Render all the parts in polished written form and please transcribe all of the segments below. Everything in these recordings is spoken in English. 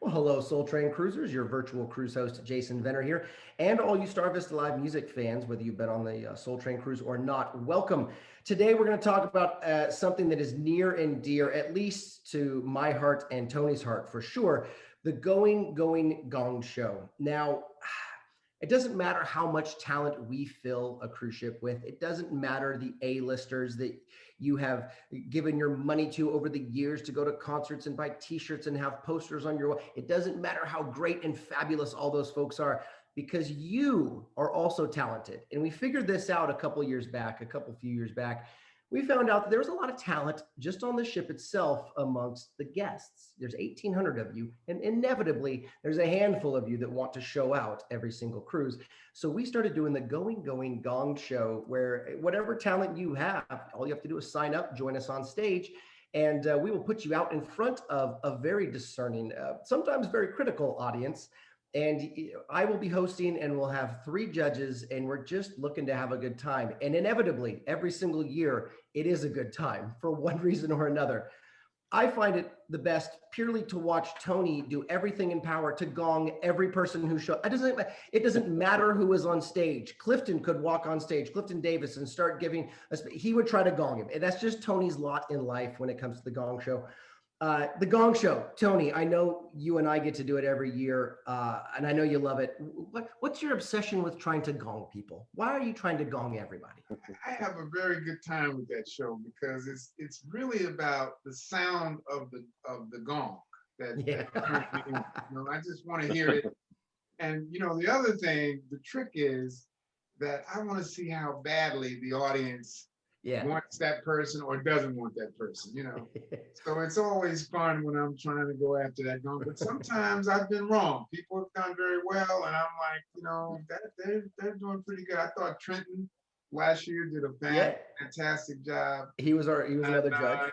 Well, hello, Soul Train Cruisers. Your virtual cruise host, Jason Venner here. And all you Star Vista Live music fans, whether you've been on the Soul Train Cruise or not, welcome. Today, we're going to talk about something that is near and dear, at least to my heart and Tony's heart for sure, the Gonged Show. Now, it doesn't matter how much talent we fill a cruise ship with. It doesn't matter the A-listers that you have given your money to over the years to go to concerts and buy t-shirts and have posters on your wall. It doesn't matter how great and fabulous all those folks are, because you are also talented. And we figured this out a few years back. We found out that there was a lot of talent just on the ship itself amongst the guests. There's 1,800 of you, and inevitably there's a handful of you that want to show out every single cruise. So we started doing the Gonged Show, where whatever talent you have, all you have to do is sign up, join us on stage, and we will put you out in front of a very discerning, sometimes very critical audience. And I will be hosting, and we'll have 3 judges, and we're just looking to have a good time. And inevitably, every single year, it is a good time for one reason or another. I find it the best purely to watch Tony do everything in power to gong every person who shows. It doesn't matter who is on stage. Clifton could walk on stage, Clifton Davis, and start giving us. He would try to gong him. And that's just Tony's lot in life when it comes to the Gong Show. The Gong Show, Tony, I know you and I get to do it every year, and I know you love it. What's your obsession with trying to gong people? Why are you trying to gong everybody? I have a very good time with that show because it's really about the sound of the gong. I just want to hear it. And the other thing, the trick is that I want to see how badly the audience wants that person or doesn't want that person, So it's always fun when I'm trying to go after that gong. But sometimes I've been wrong. People have done very well, and I'm like, they're doing pretty good. I thought Trenton last year did a fantastic job. He was another judge.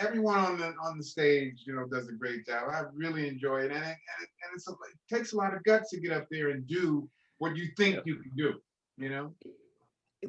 Everyone on the stage, does a great job. I really enjoy it, and it takes a lot of guts to get up there and do what you think you can do.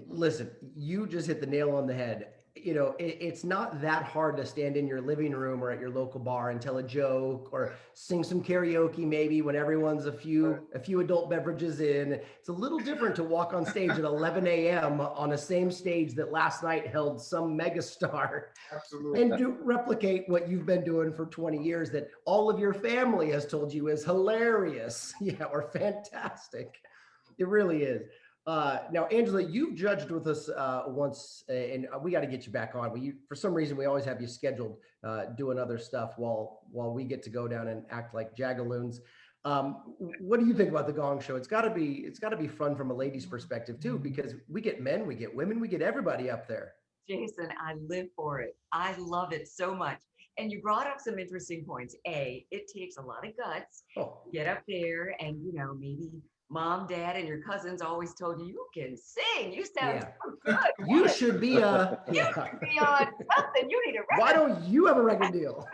Listen, you just hit the nail on the head. It's not that hard to stand in your living room or at your local bar and tell a joke or sing some karaoke maybe when everyone's a few adult beverages in. It's a little different to walk on stage at 11 a.m. on a same stage that last night held some megastar. Absolutely. And replicate what you've been doing for 20 years that all of your family has told you is hilarious, or fantastic. It really is. Now, Angela, you've judged with us once, and we got to get you back on. For some reason, we always have you scheduled doing other stuff while we get to go down and act like jagaloons. What do you think about the Gong Show? It's got to be fun from a lady's perspective too, because we get men, we get women, we get everybody up there. Jason, I live for it. I love it so much. And you brought up some interesting points. It takes a lot of guts. Get up there and maybe Mom, Dad, and your cousins always told you can sing. You sound so good. You should be on something. You need a record. Why don't you have a record deal?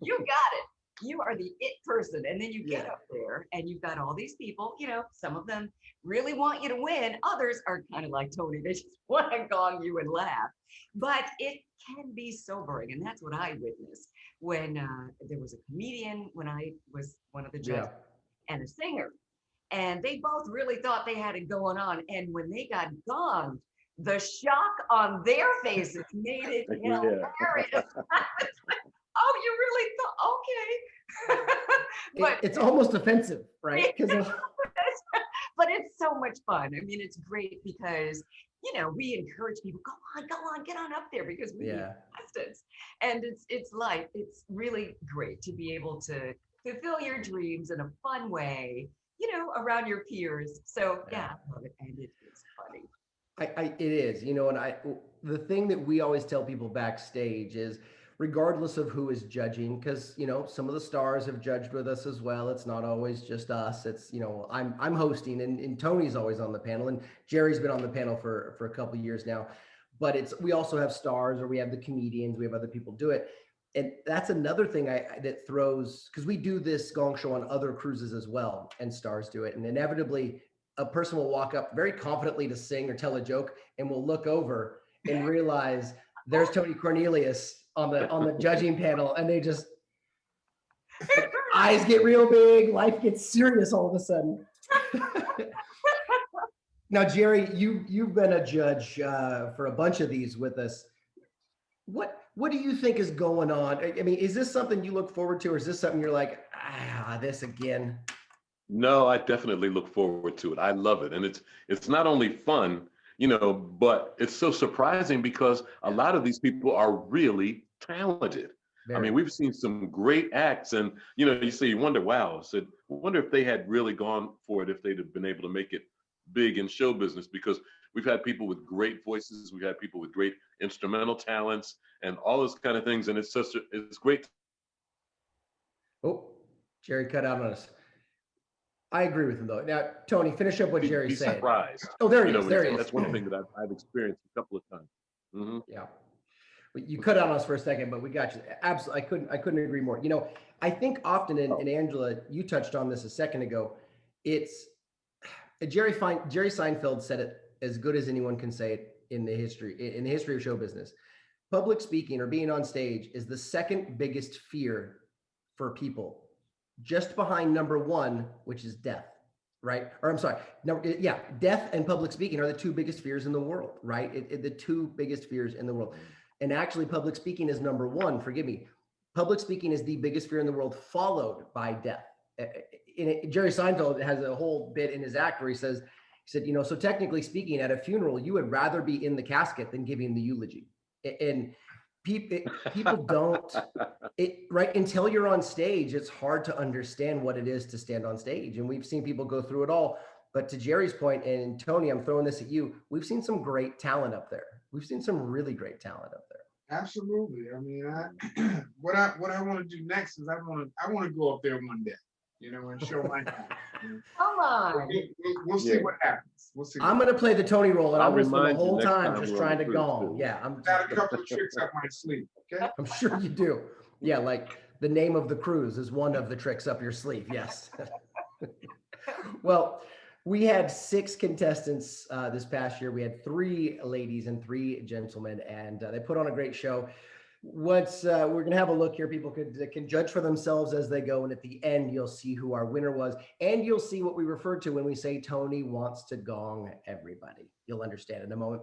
You got it. You are the it person. And then you get up there and you've got all these people, some of them really want you to win. Others are kind of like Tony. They just want to gong you and laugh. But it can be sobering. And that's what I witnessed when there was a comedian, when I was one of the judges, and a singer. And they both really thought they had it going on. And when they got gonged, the shock on their faces made it hilarious. Oh, you really thought, okay. But it's almost offensive, right? But it's so much fun. I mean, it's great because, we encourage people, go on, get on up there because we need contestants. And it's really great to be able to fulfill your dreams in a fun way, around your peers. So I love it, and it is funny. It is, and the thing that we always tell people backstage is, regardless of who is judging, because some of the stars have judged with us as well. It's not always just us. It's I'm hosting, and Tony's always on the panel, and Jerry's been on the panel for a couple of years now. But we also have stars, or we have the comedians, we have other people do it. And that's another thing that throws, because we do this Gong Show on other cruises as well, and stars do it. And inevitably, a person will walk up very confidently to sing or tell a joke, and we'll look over and realize there's Tony Cornelius on the judging panel, and they just eyes get real big, life gets serious all of a sudden. Now, Jerry, you've been a judge for a bunch of these with us. What do you think is going on? I mean, is this something you look forward to, or is this something you're like, this again? No, I definitely look forward to it. I love it. And it's not only fun, but it's so surprising because a lot of these people are really talented. I mean, we've seen some great acts, and you wonder, wow, wonder if they had really gone for it, if they'd have been able to make it big in show business, because we've had people with great voices, we've had people with great instrumental talents and all those kind of things. And it's great. Oh, Jerry cut out on us. I agree with him though. Now, Tony, finish up what Jerry's saying. Surprised. Oh, there he is. There he is. That's one thing that I've experienced a couple of times. Mm-hmm. Yeah. You cut out on us for a second, but we got you. Absolutely. I couldn't agree more. I think often, and Angela, you touched on this a second ago, it's Jerry Seinfeld said it as good as anyone can say it in the history of show business. Public speaking or being on stage is the second biggest fear for people, just behind number one, which is death, right? Or I'm sorry, death and public speaking are the two biggest fears in the world, right? The two biggest fears in the world. And actually public speaking is number one, forgive me. Public speaking is the biggest fear in the world, followed by death. Jerry Seinfeld has a whole bit in his act where he said, so technically speaking, at a funeral, you would rather be in the casket than giving the eulogy. And people don't, right? Until you're on stage, it's hard to understand what it is to stand on stage. And we've seen people go through it all. But to Jerry's point, and Tony, I'm throwing this at you, we've seen some great talent up there. We've seen some really great talent up there. Absolutely. I mean, what I want to do next is I want to go up there one day, and show my talent. Come on. We'll see what happens. We'll see. I'm going to play the Tony role, and I'll I'm spend the whole next time time just we're trying on to the gong. cruise, Yeah, I'm got a couple of tricks up my sleeve. Okay. I'm sure you do. Yeah, like the name of the cruise is one of the tricks up your sleeve. Yes. Well, we had 6 contestants this past year. We had 3 ladies and 3 gentlemen, and they put on a great show. We're going to have a look here. People can judge for themselves as they go, and at the end, you'll see who our winner was, and you'll see what we refer to when we say Tony wants to gong everybody. You'll understand in a moment.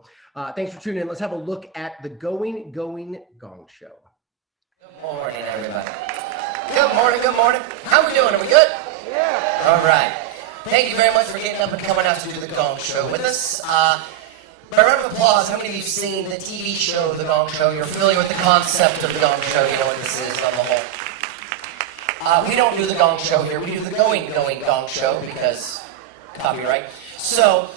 Thanks for tuning in. Let's have a look at the Going Gong Show. Good morning, everybody. Good morning. How we doing? Are we good? Yeah. All right. Thank you very much for getting up and coming out to do the Gong Show with us. By round of applause, how many of you have seen the TV show, The Gong Show? You're familiar with the concept of The Gong Show. You know what this is on the whole. We don't do The Gong Show here. We do the Going Gong Show because copyright. So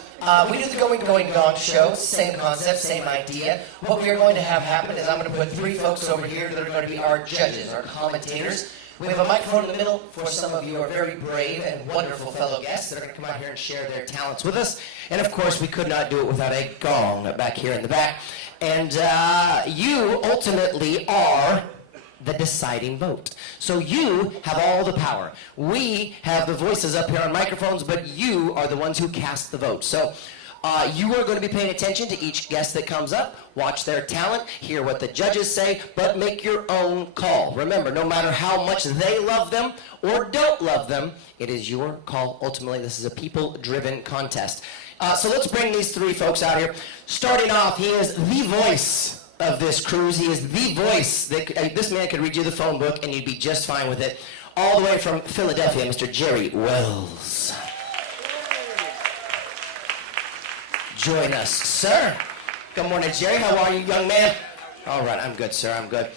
we do the Going Gong Show. Same concept, same idea. What we are going to have happen is I'm going to put 3 folks over here that are going to be our judges, our commentators. We have a microphone in the middle for some of you are very brave and wonderful fellow guests that are going to come out here and share their talents with us. And of course, we could not do it without a gong back here in the back. And you ultimately are the deciding vote. So you have all the power. We have the voices up here on microphones, but you are the ones who cast the vote. So you are going to be paying attention to each guest that comes up, watch their talent, hear what the judges say, but make your own call. Remember, no matter how much they love them or don't love them, it is your call. Ultimately, this is a people-driven contest. So let's bring these 3 folks out here. Starting off, he is the voice of this cruise. He is the voice. This man could read you the phone book, and you'd be just fine with it. All the way from Philadelphia, Mr. Jerry Wells. Join us, sir. Good morning, Jerry. How are you, young man? All right, I'm good, sir. I'm good.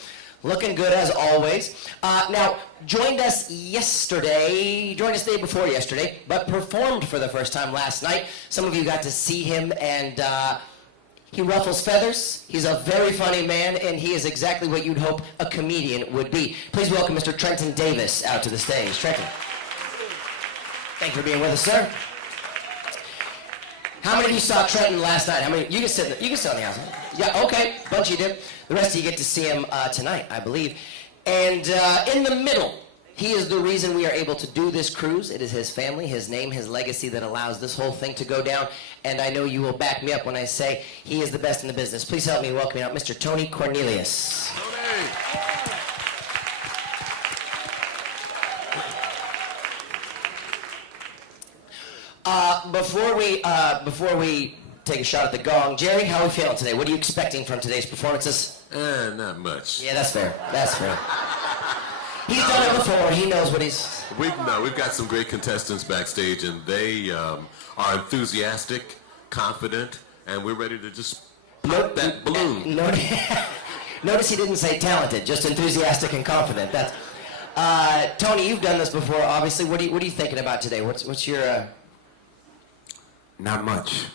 Looking good as always. Now, joined us the day before yesterday, but performed for the first time last night. Some of you got to see him, and he ruffles feathers. He's a very funny man, and he is exactly what you'd hope a comedian would be. Please welcome Mr. Trenton Davis out to the stage. Trenton. Thank you for being with us, sir. How many of you saw Trenton last night? How many? You can sit on the outside. Yeah, okay. Bunch of you did. The rest of you get to see him tonight, I believe. And in the middle, he is the reason we are able to do this cruise. It is his family, his name, his legacy that allows this whole thing to go down. And I know you will back me up when I say he is the best in the business. Please help me welcome out Mr. Tony Cornelius. Before we take a shot at the gong, Jerry, how are we feeling today? What are you expecting from today's performances? Not much. Yeah, that's fair. That's fair. He's done it before. He knows what he's... We've got some great contestants backstage, and they are enthusiastic, confident, and we're ready to just pop that balloon. Notice he didn't say talented, just enthusiastic and confident. That's... Tony, you've done this before, obviously. What are you thinking about today? What's your... Not much.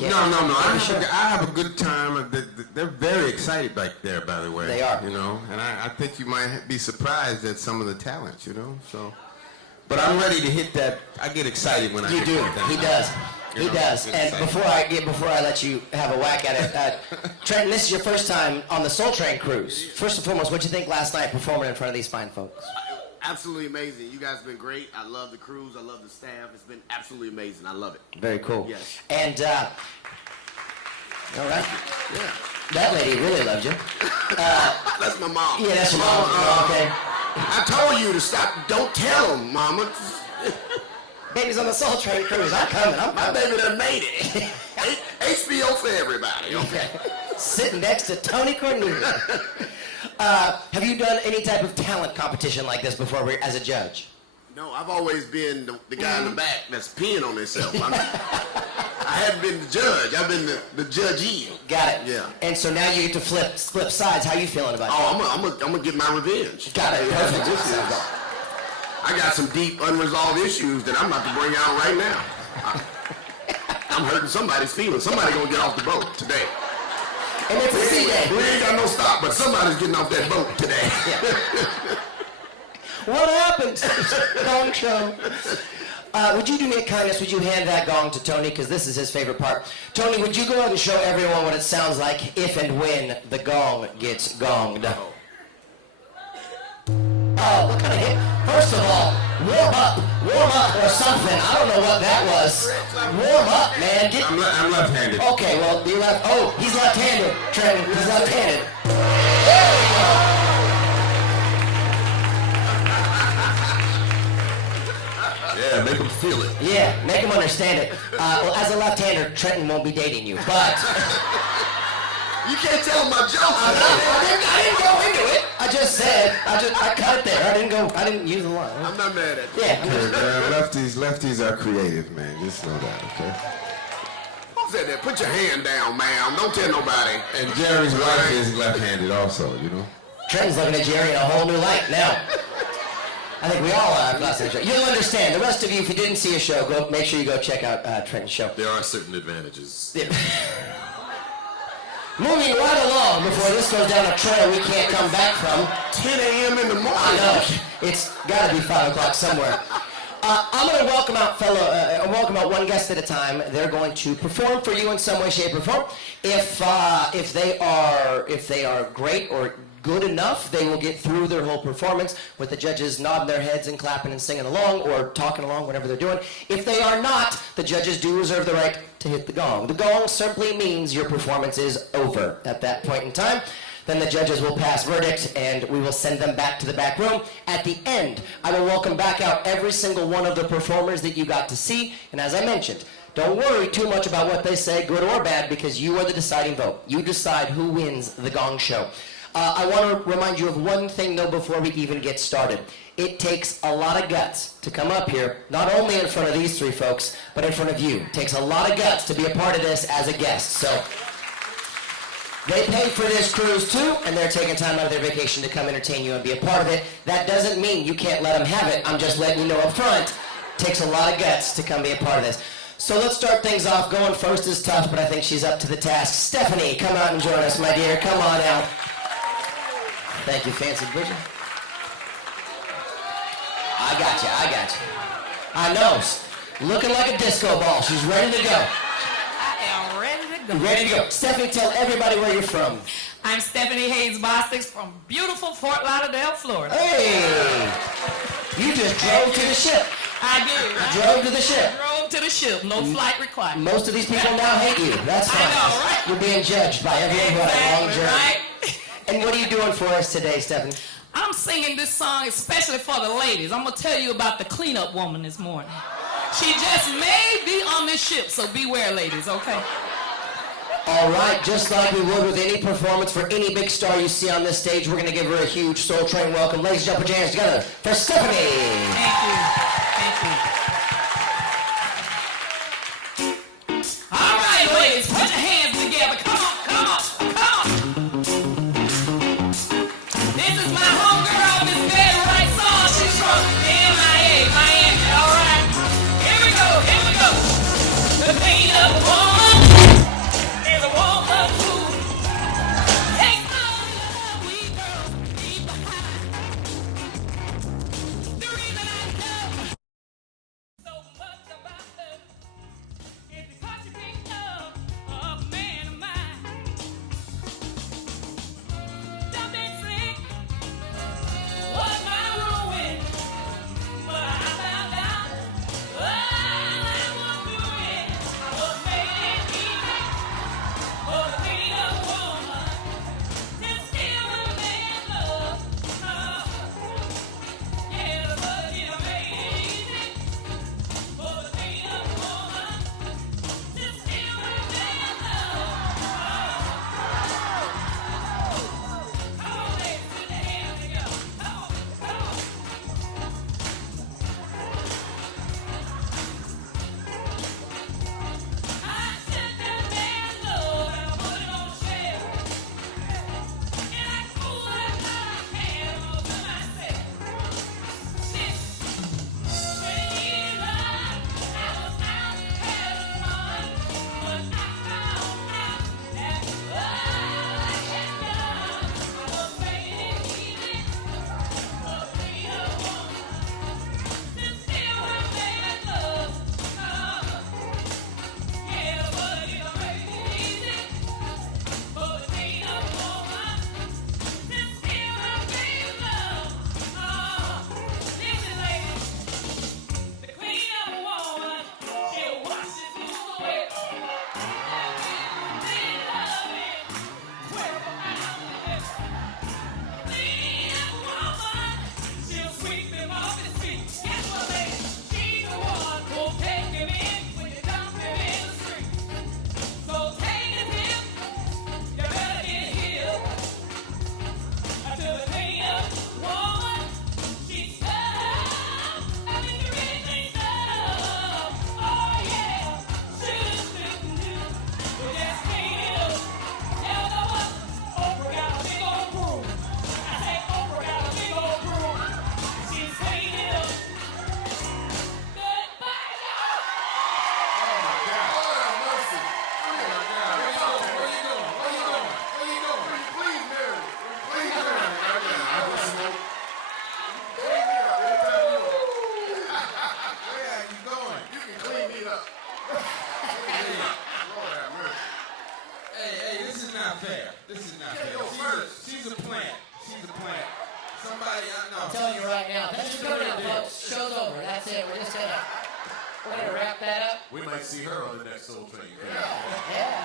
No. I have a good time. They're very excited back there, by the way. They are. You know, and I think you might be surprised at some of the talents, you know, so. But I'm ready to hit that. I get excited when I hit that. He does. He does. And before I let you have a whack at it, Trenton, this is your first time on the Soul Train cruise. First and foremost, what'd you think last night performing in front of these fine folks? Absolutely amazing. You guys have been great. I love the cruise. I love the staff. It's been absolutely amazing. I love it. Very cool. Yes. And, all right. Yeah. That lady really loved you. That's my mom. Yeah, that's your mom. Okay. I told you to stop. Don't tell him, Mama. Baby's on the Soul Train cruise. I'm coming. My baby done made it. HBO for everybody. Okay. Sitting next to Tony Cornelius. Have you done any type of talent competition like this before as a judge? No, I've always been the guy in the back that's peeing on himself. I haven't been the judge. I've been the judgee. Got it. Yeah. And so now you get to flip sides. How you feeling about that? I'm gonna get my revenge. Got it. Perfect. I got some deep unresolved issues that I'm about to bring out right now. I'm hurting somebody's feelings. Somebody gonna get off the boat today. And it's a sea day. We ain't got no stop, but somebody's getting off that boat today. Yeah. What happened? Gong show. Would you do me a kindness? Would you hand that gong to Tony? Because this is his favorite part. Tony, would you go ahead and show everyone what it sounds like if and when the gong gets gonged? Oh, what kind of hit? First of all, warm up or something. I don't know what that was. Warm up, man. I'm left-handed. Okay, well, you're left. Oh, he's left-handed. Trenton, he's left-handed. There we go. Yeah, make them feel it. Yeah, make them understand it. Well, as a left-hander, Trenton won't be dating you, but... You can't tell my jokes. I didn't go into it. I just said, I cut it there. I didn't use the line. I'm not mad at you. Yeah. Lefties are creative, man. Just know that, okay? Who said that? Put your hand down, ma'am. Don't tell nobody. And Jerry's wife is left-handed also, you know? Trenton's looking at Jerry in a whole new light now. I think we all have lost that show. You'll understand. The rest of you, if you didn't see a show, make sure you go check out Trenton's show. There are certain advantages. Yeah. Moving right along before this goes down a trail we can't come back from. 10 a.m. in the morning. I know. It's got to be 5 o'clock somewhere. I'm going to welcome out one guest at a time. They're going to perform for you in some way, shape, or form. If they are great or good enough, they will get through their whole performance with the judges nodding their heads and clapping and singing along or talking along, whatever they're doing. If they are not, the judges do reserve the right to hit the gong. The gong simply means your performance is over at that point in time. Then the judges will pass verdict and we will send them back to the back room. At the end, I will welcome back out every single one of the performers that you got to see. And as I mentioned, don't worry too much about what they say, good or bad, because you are the deciding vote. You decide who wins the gong show. I want to remind you of one thing, though, before we even get started. It takes a lot of guts to come up here, not only in front of these three folks, but in front of you. It takes a lot of guts to be a part of this as a guest. So they paid for this cruise, too, and they're taking time out of their vacation to come entertain you and be a part of it. That doesn't mean you can't let them have it. I'm just letting you know up front, it takes a lot of guts to come be a part of this. So let's start things off. Going first is tough, but I think she's up to the task. Stephanie, come out and join us, my dear. Come on out. Thank you, Fancy Bridget. I got you. I know. Looking like a disco ball. She's ready to go. I am ready to go. Ready to go. Stephanie, tell everybody where you're from. I'm Stephanie Hayes Bostix from beautiful Fort Lauderdale, Florida. Hey! You just drove to the ship. I did. Right? Drove to the ship. Drove to the ship. No flight required. Most of these people now hate you. That's fine. I know, right? You're being judged by everyone who had a long journey. Right? And what are you doing for us today, Stephanie? I'm singing this song especially for the ladies. I'm going to tell you about the cleanup woman this morning. She just may be on this ship, so beware, ladies, okay? All right, just like we would with any performance for any big star you see on this stage, we're going to give her a huge Soul Train welcome. Ladies and gentlemen, put your hands together for Stephanie. Thank you. Thank you. All right, ladies, put your hands together. Come on, come on, come on. This is my homegirl, Miss Betty Wright Song. She's from MIA, Miami. All right, here we go, here we go. The pain of a woman is a woman who takes all the love we girls leave behind. The reason I love so much about her is because she picked up a man of mine. Dumb and slick was my ruin, but I found out all I was doing. I was made easy for the queen of a woman to steal a man's love. Yeah, but it made easy for the queen of a woman to steal a man's love. Come on, ladies, put your hands together. Come on, come on. I took that man's love and I put it on the shelf. And I pulled that hot can all to myself. Listen, 20 years on, I was out having fun, but I found out that all I had done was made it easy for the queen of a woman to steal her man's love. Yeah, but it made it easy for the queen of a woman to steal her man's love. Listen, ladies, the queen of a woman, she'll wash his moves away. They love it, 24 hours a day. Queen of a woman, she'll sweep him off his feet. Guess what, ladies? She's the one who'll take him in when you dump him in the street. So take a tip, you better get healed. To the queen of a woman, she's tough. I mean, you really think tough. Oh yeah, shoot, we just clean it up. You know what? Oprah got a big old broom. I say Oprah got a big old broom. She's cleaning it up. Goodbye, y'all. Hey, this is not fair. This is not fair. She's a plant. She's a plant. Somebody, I'm telling you right now, that's good enough, folks. Show's over. That's it. We're gonna wrap that up. We might see her on the next Soul Train. Yeah.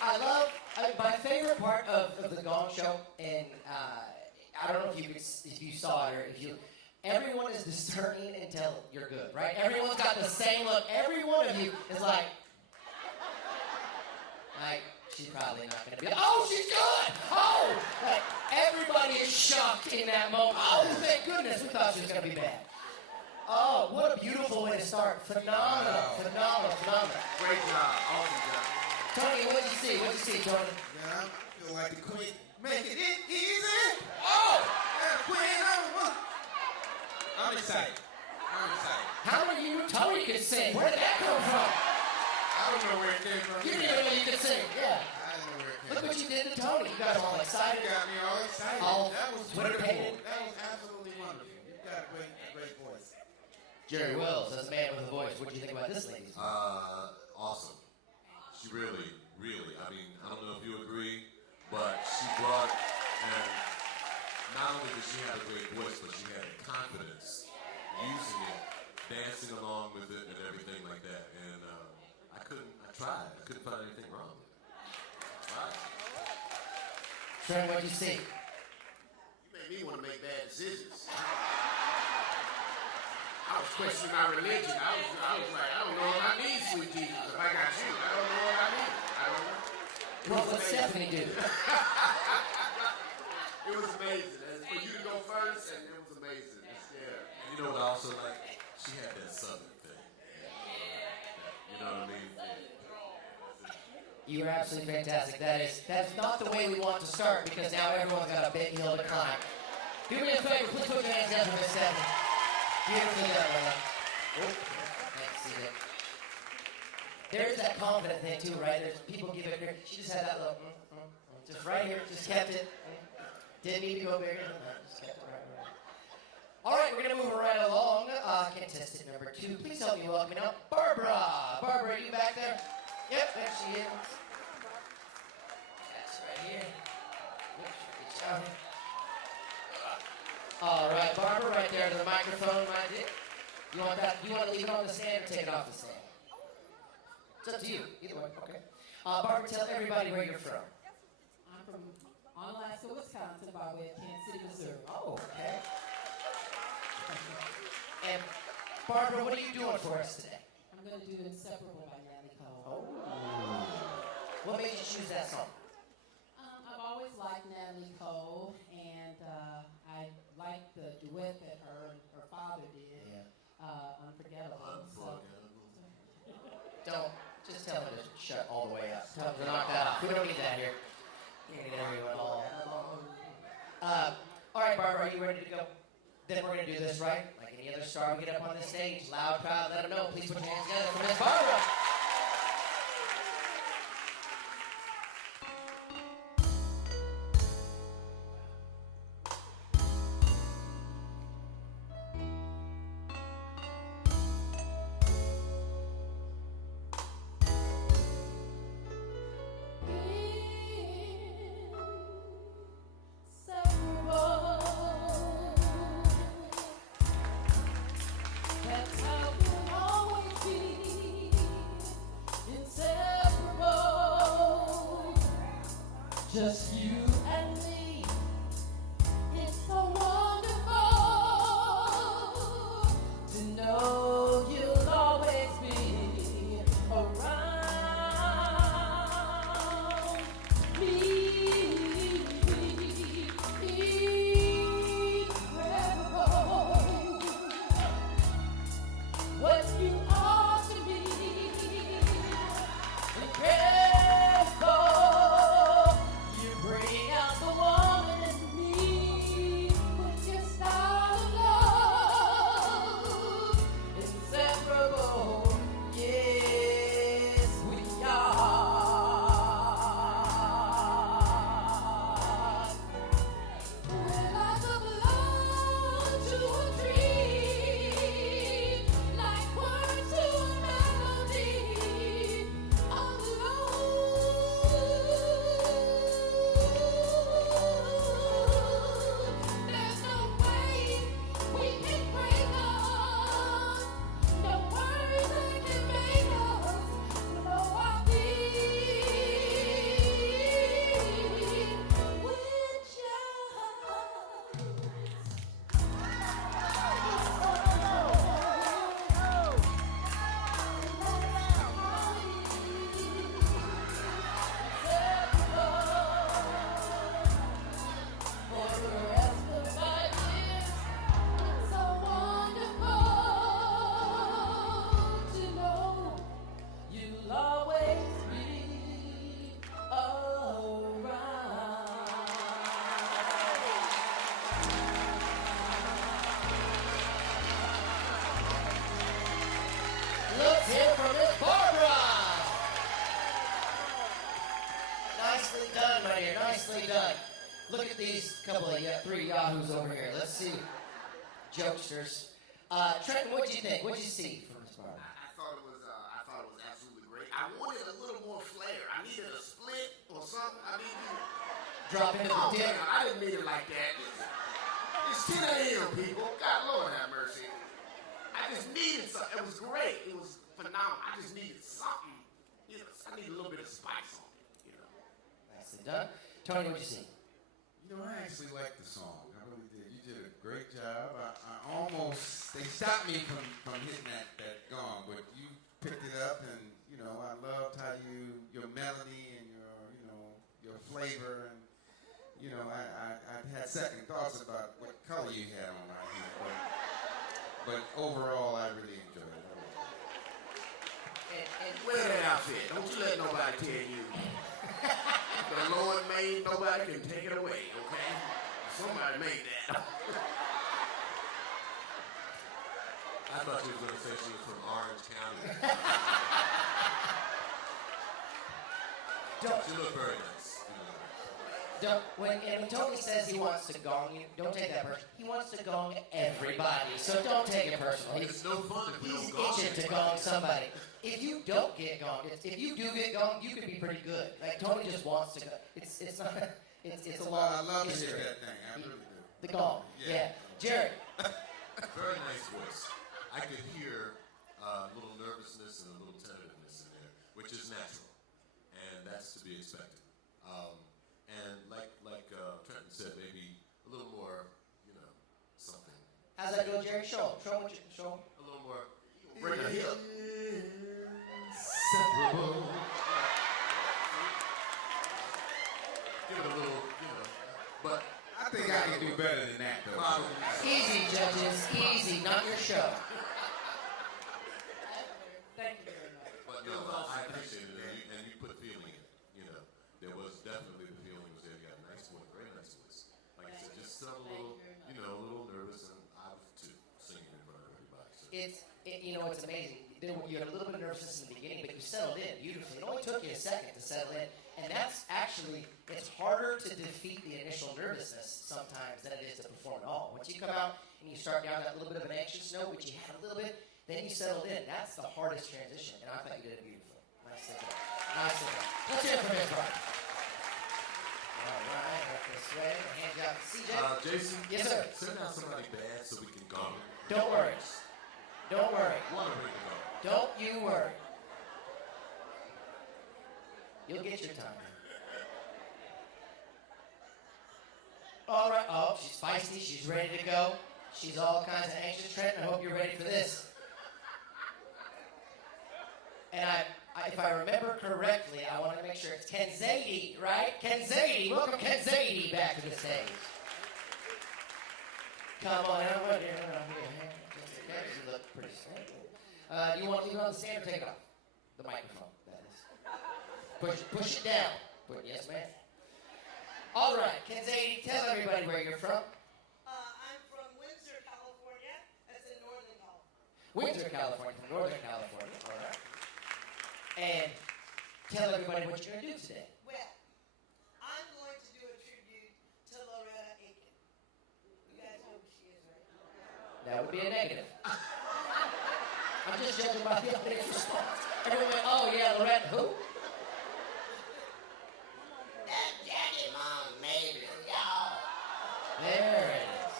I love my favorite part of the Gong Show, and I don't know if you saw it or if you. Everyone is discerning until you're good, right? Everyone's got the same look. Every one of you is like, she's probably not gonna be. Oh, she's good. Oh, like everybody is shocked in that moment. Oh, thank goodness, we thought she was gonna be bad. Oh, what a beautiful way to start. Phenomenal. Great job. Awesome job. Tony, what'd you see, Tony? Man, I feel like the queen. Making it easy. Oh, yeah, the queen of the woman. I'm excited. How are you? Tony could sing. Where did that come from? I don't know where it came from. You didn't even know you could sing. Yeah. I didn't know where it came Look from. what you did to Tony. You got him all excited. You got me all excited. That was Twitter wonderful. painted. That was absolutely wonderful. You got a great voice. Jerry Wills, that's a man with a voice. What do you think about this lady? Awesome. She really, I mean, I don't know if you agree, but she brought, and not only did she have a great voice, but she had confidence using it, dancing along with it and everything like that. And I tried. I couldn't find anything wrong with it. Right. Trent, what'd you see? You made me want to make bad decisions. I was questioning my religion. I was like, I don't know if I need sweet Jesus. If I got you, I don't know what I need. I don't know. What would Stephanie do? It was amazing. And for you to go first, and it was amazing. Yeah. And you know what I also like? She had that southern thing. You know what I mean? You were absolutely fantastic. That's not the way we want to start because now everyone's got a big hill to climb. Do me a favor, please put your hands together for Miss Stephanie. Beautifully done, Lila. Oh, thanks, CJ. There's that confident thing too, right? There's people give it here. She just had that little, just right here, just kept it. Didn't need to go bigger than that, just kept it right. All right, we're gonna move right along. Contestant number 2, please help me welcome now, Barbara. Barbara, are you back there? Yep, there she is. That's right here. Good job. All right, Barbara, right there to the microphone, my dear. You want that? You want to leave it on the stand or take it off the stand? It's up to you. Either way. Okay. Barbara, tell everybody where you're from. I'm from Onalaska, Wisconsin, by way of Kansas City, Missouri. Oh, okay. And Barbara, what are you doing for us today? I'm going to do Inseparable by Natalie Cole. Oh. What made you choose that song? I've always liked Natalie Cole, and I liked the duet that her and her father did. Yeah. Unforgettable. So. Don't. Just tell her to shut all the way up. Tell her to knock that off. We don't need that here. You can't get everyone all. All right, Barbara, are you ready to go? Then we're going to do this, right? Like any other star, we get up on the stage, loud, proud, let them know. Please put your hands together for Miss Barbara. That's how we'll always be. just you and me. It's so wonderful to know you'll always be around me. Incredible what you are to me. Incredible, you bring out the woman in me with your style of love. Inseparable, yes we are. We're like a blood to a tree, like words to a melody of love. There's no way we can break us, no words that can make us know our need. We're for the rest of my years, it's so wonderful to know you'll always be around. Let's hear from Miss Barbara. Nicely done, my dear. Nicely done. Look at these couple of three yahoos over here. Let's see. Jokesters. Trenton, what'd you think? What'd you see from Miss Barbara? I thought it was absolutely great. I wanted a little more flair. I needed a split or something. I needed. Drop into Oh, the dip. damn, I didn't mean it like that. It's 10 a.m., people. God, Lord have mercy. I just needed something. It was great. It was phenomenal. I just needed something. You know, I need a little bit of spice on it, you know. Nicely done. Tony, what'd you see? You know, I actually like the song. I really did. You did a great job. I almost they stopped me from hitting that gong, but you picked it up, and I loved how your melody and your flavor, and I had second thoughts about what color you had on right here, but overall I really enjoyed it. And wear that outfit. Don't you let nobody tell you. The Lord made, nobody can take it away, okay? Somebody made that. I thought you were going to say she was from Orange County. She looked very nice. When Tony says he wants to gong you, don't take that personally. He wants to gong everybody, so don't take it personally. It's no fun if we He's don't gong. itching to gong somebody. If you don't get gonged, if you do get gonged, you could be pretty good. Like Tony just wants to go. It's not. It's a long I love to history. hear that thing. I really do. The gong. Yeah. Jared. Very nice voice. I could hear a little nervousness and a little tentativeness in there, which is natural, and that's to be expected. And like Trenton said, maybe a little more, something. How's that going, Jared? Show him. Show him. A little more. Bring a hip. Inseparable. Give it a little, but I think I can do better than that, though. probably. Easy, judges. Easy. Not your show. Thank you very much. But no, I appreciate it, and you put feeling in it. There was definitely the feeling was there. You got a nice voice, very nice voice. Like I said, just a little, a little nervous, and I was too, singing in front of everybody. So. It's amazing. You had a little bit of nervousness in the beginning, but you settled in beautifully. It only took you a second to settle in, and that's actually, it's harder to defeat the initial nervousness sometimes than it is to perform at all. Once you come out and you start down that little bit of an anxious note, which you had a little bit, then you settled in. That's the hardest transition, and I thought you did it beautifully. Nicely done. Nicely done. Let's hear it for his brother. All right, up this way. Hand job to CJ. Jason? Yes, sir. Send out somebody bad so we can go. Don't worry. Don't worry. Want to bring it up. Don't you worry. You'll get your time. All right. Oh, she's feisty. She's ready to go. She's all kinds of anxious. Trenton, I hope you're ready for this. And if I remember correctly, I want to make sure it's Ken Zadie, right? Ken Zadie. Welcome Ken Zadie back to the stage. Come on, everybody. Just in case you look pretty stable. You want to leave it on the stand or take it off? The microphone, that is. Push it down. Yes, ma'am. All right, Ken Zadie, tell everybody where you're from. I'm from Windsor, California. That's in Northern California. Windsor, California, from Northern California. All right. And tell everybody what you're going to do today. Well, I'm going to do a tribute to Loretta Aiken. You guys know who she is, right? That would be a negative. I'm just judging by the audience response. Everyone went, oh yeah, Loretta, who? That Jackie Mom Mabley, y'all. There it is.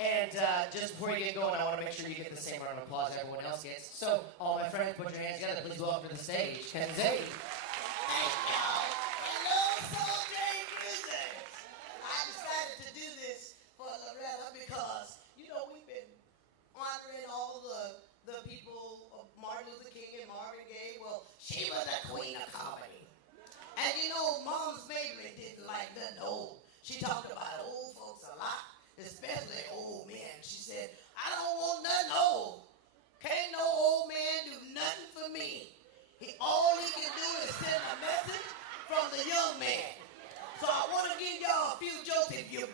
And just before you get going, I want to make sure you get the same round of applause everyone else gets. So, all my friends, put your hands together. Please welcome to the stage, Ken Zadie. Thank y'all. Hello, Soul Train Cruisers. I decided to do this for Loretta because, we've been honoring all the people of Martin Luther King and Marvin Gaye. Well, she was the queen of comedy. And Mom's Mabley didn't like nothing old. She talked about old folks a lot, especially old men. She said, I don't want nothing old. Can't no old man do nothing for me. All he can do is send a message from the young man. So I want to give y'all a few jokes. If you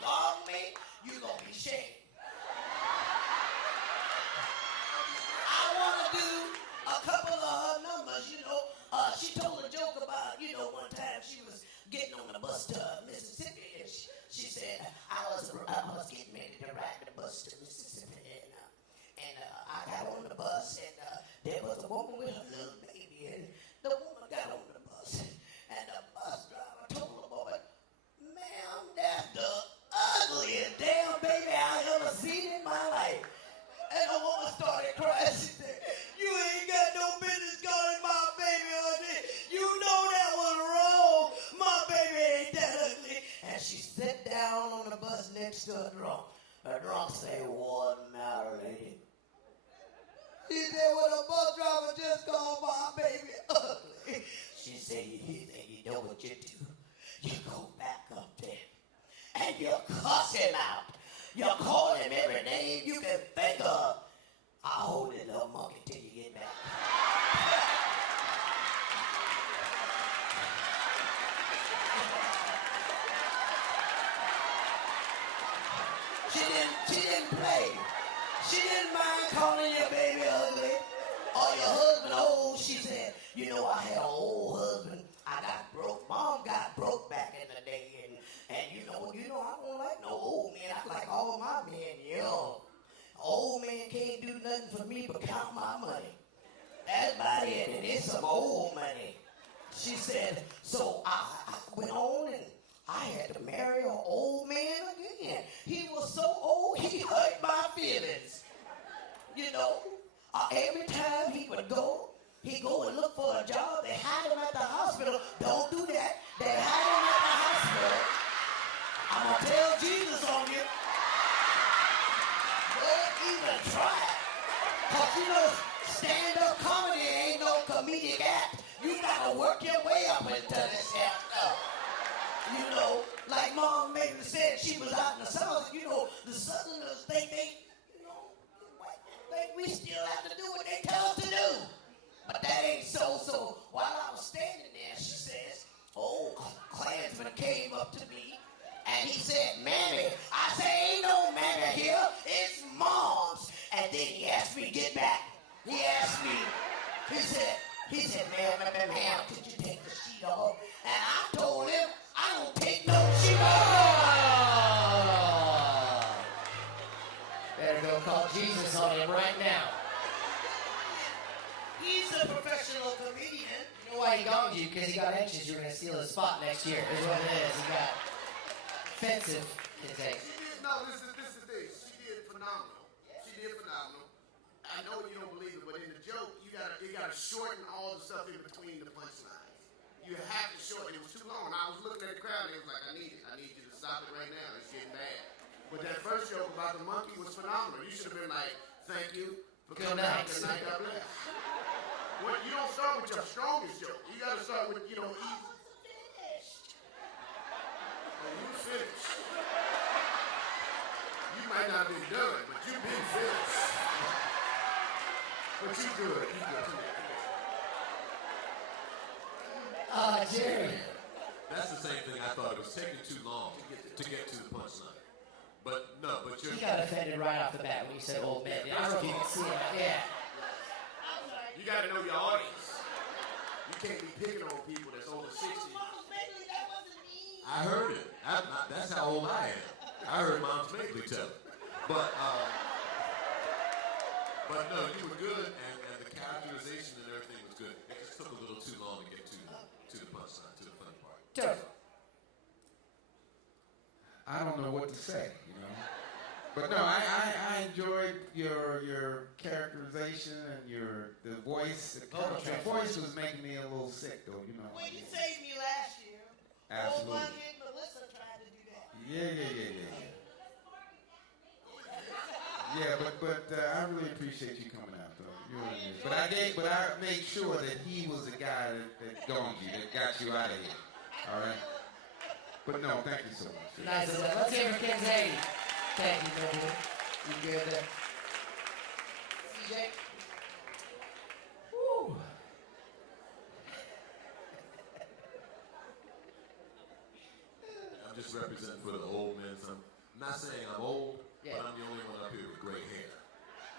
bog me, you're going to be shamed. I want to do a couple of her numbers, She told a joke about, one time she was getting on the bus to Mississippi, and she said, I was getting ready to ride the bus to Mississippi, and I got on the bus, and there was a woman with her little baby, and the woman got on the bus, and the bus driver told the boy, ma'am, that's the ugliest damn baby I ever seen in my life. And the woman started crying. She said, you ain't got no business calling my baby ugly. You know that was wrong. My baby ain't that ugly. And she sat down on the bus next to her drunk. A drunk say, "What's the matter, lady?" He said, "Well, the bus driver just called my baby ugly." She said, "You know what you do? You go back up there and you cuss him out. You call him every name you can think of. I'll hold it, little monkey, till you get back." She didn't play. She didn't mind calling your baby ugly or your husband old. She said, "You know, I had an old husband. I got broke. Mom got broke back in the day, and you know, I don't like no old men. I like all my men young. Old man can't do nothing for me but count my money. That's about it, and it's some old money." She said, "So I went on and I had to marry an old man again. He was so old, he hurt my feelings. You know, every time he would go, he'd go and look for a job. They hide him at the hospital. Don't do that. They hide him at the hospital. I'm going to tell Jesus on you. Don't even try it. Because, you know, stand-up comedy ain't no comedic act. You got to work your way up into this here stuff. You know, like Mom maybe said, she was out in the South. You know, the Southerners think we still have to do what they tell us to do. But that ain't so. So while I was standing there, she says, old Klansman came up to me and he said, "Mammy." I said, "Ain't no mammy here. It's Mom's." And then he asked me to get back. He asked me, he said, ma'am, could you take the sheet off?" And I told him, "I don't take no sheet off." Better go call Jesus on him right now. He's a professional comedian. You know why he gonged you? Because he got anxious you were going to steal his spot next year. Is what it is. He got offensive. No, this is the thing. She did phenomenal. I know you don't believe it, but in the joke, you gotta shorten all the stuff in between the punchlines. You have to shorten. It was too long. I was looking at the crowd and it was like, I need you to stop it right now. It's getting bad. But that first joke about the monkey was phenomenal. You should have been like, "Thank you for coming out. Good night, God bless." Well, you don't start with your strongest joke. You gotta start with, easy. Oh, you finished. You might not be done, but you've been finished. But you good. Jerry. That's the same thing I thought. It was taking too long to get to the punchline. But you're... He got offended right off the bat when you said old man. I don't know if you can see it. Yeah. You got to know your audience. You can't be picking on people that's over 60. I heard it. That's how old I am. I heard Mom's Magley tell it. But no, you were good, and the characterization and everything was good. It just took a little too long to get to the punchline, to the funny part. I don't know what to say, But no, I enjoyed your characterization and the voice. The voice was making me a little sick, though, Well, you saved me last year. Absolutely. Old Bucket Melissa tried to do that. Yeah. Yeah, but I really appreciate you coming out, though. You know what it is. But I made sure that he was the guy that gonged you, that got you out of here. All right. But no, thank you so much. Nice. Let's hear from King Zane. Thank you, baby. You good there? CJ? Woo. I'm just representing for the old men. I'm not saying I'm old, but I'm the only one up here with gray hair.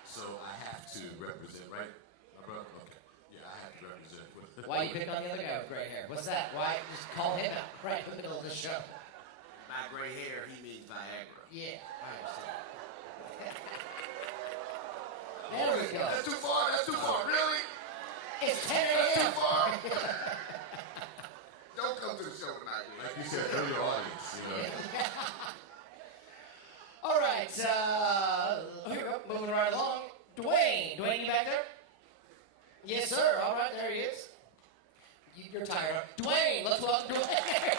So I have to represent, right? My brother? Okay. Yeah, I have to represent. Why you pick on the other guy with gray hair? What's that? Why just call him out right in the middle of the show? By gray hair, he means Viagra. Yeah, I understand. There we go. That's too far. Really? It's 10 a.m. That's too far. Don't come to the show tonight. Like you said, know your audience, All right, here we go, moving right along. Dwayne, you back there? Yes, sir. All right, there he is. You're tired. Dwayne, let's welcome Dwayne.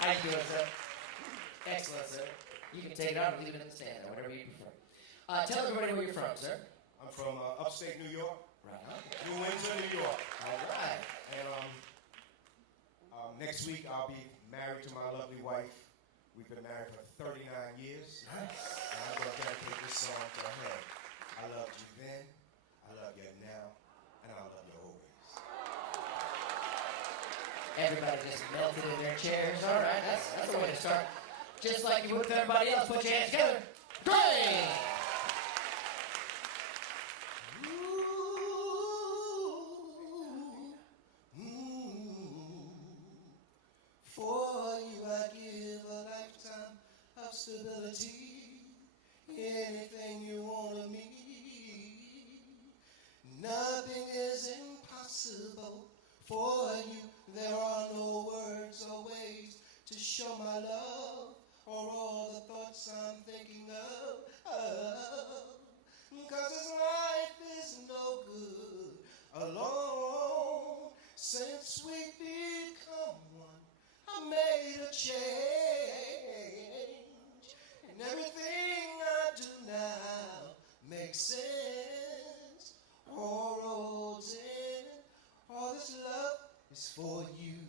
How you doing, sir? Excellent, sir. You can take it out or leave it in the stand, or whatever you prefer. Tell everybody where you're from, sir. I'm from upstate New York. Right on. New Windsor, New York. All right. And next week I'll be married to my lovely wife. We've been married for 39 years. Nice. And I'm going to dedicate this song to her. I loved you then, I love you now, and I love you always. Everybody just melted in their chairs. All right, that's the way to start. Just like you would with everybody else. Put your hands together. Great! For you I give a lifetime of stability. Anything you want of me. Nothing is impossible for you. There are no words or ways to show my love or all the thoughts I'm thinking of. 'Cause this life is no good alone. Since we become one, I made a change. And everything I do now makes sense. All roads in, all this love is for you.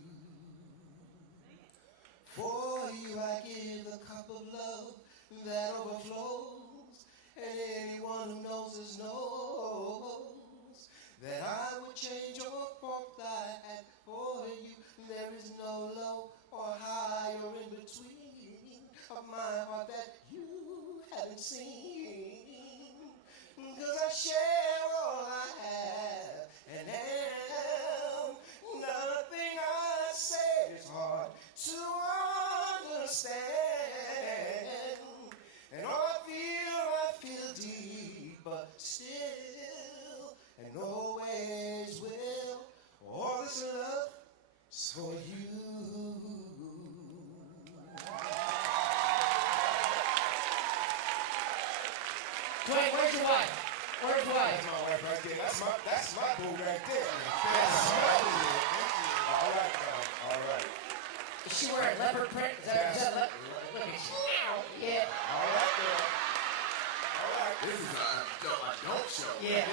For you I give a cup of love that overflows. And anyone who knows us knows that I would change your fork I had for you. There is no low or high or in between of my heart that you haven't seen. 'Cause I share all I have and am. Nothing I say is hard to understand. And all I feel deep, but still, and always will. All this love is for you. Dwayne, where's your wife? Where's your wife? That's my wife right there. That's my boo right there. That's my boo. All right, now. All right. Is she wearing leopard print? Is that leopard? Look at you. Yeah. All right, girl. All right. This is a don't show. Yeah.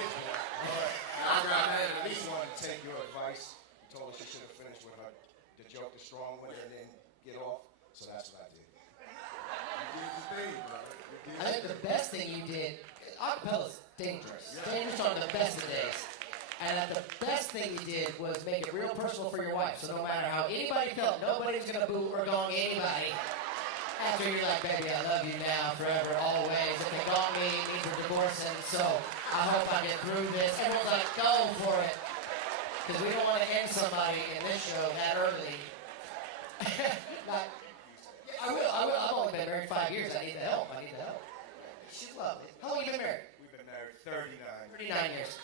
All right. I at least wanted to take your advice. You told her she should have finished with her, the joke, the strong one, and then get off. So that's what I did. You did your thing, brother. I think the best thing you did, acapella's dangerous. Dangerous on the best of days. And that the best thing you did was make it real personal for your wife. So no matter how anybody felt, nobody's gonna boo or gong anybody. After you're like, baby, I love you now, forever, always. If they gong me, it means we're divorcing. So I hope I get through this. Everyone's like, go for it. Because we don't want to end somebody in this show that early. Like, I will. I've only been married 5 years. I need the help. She's lovely. How long have you been married? We've been married 39. 39 years.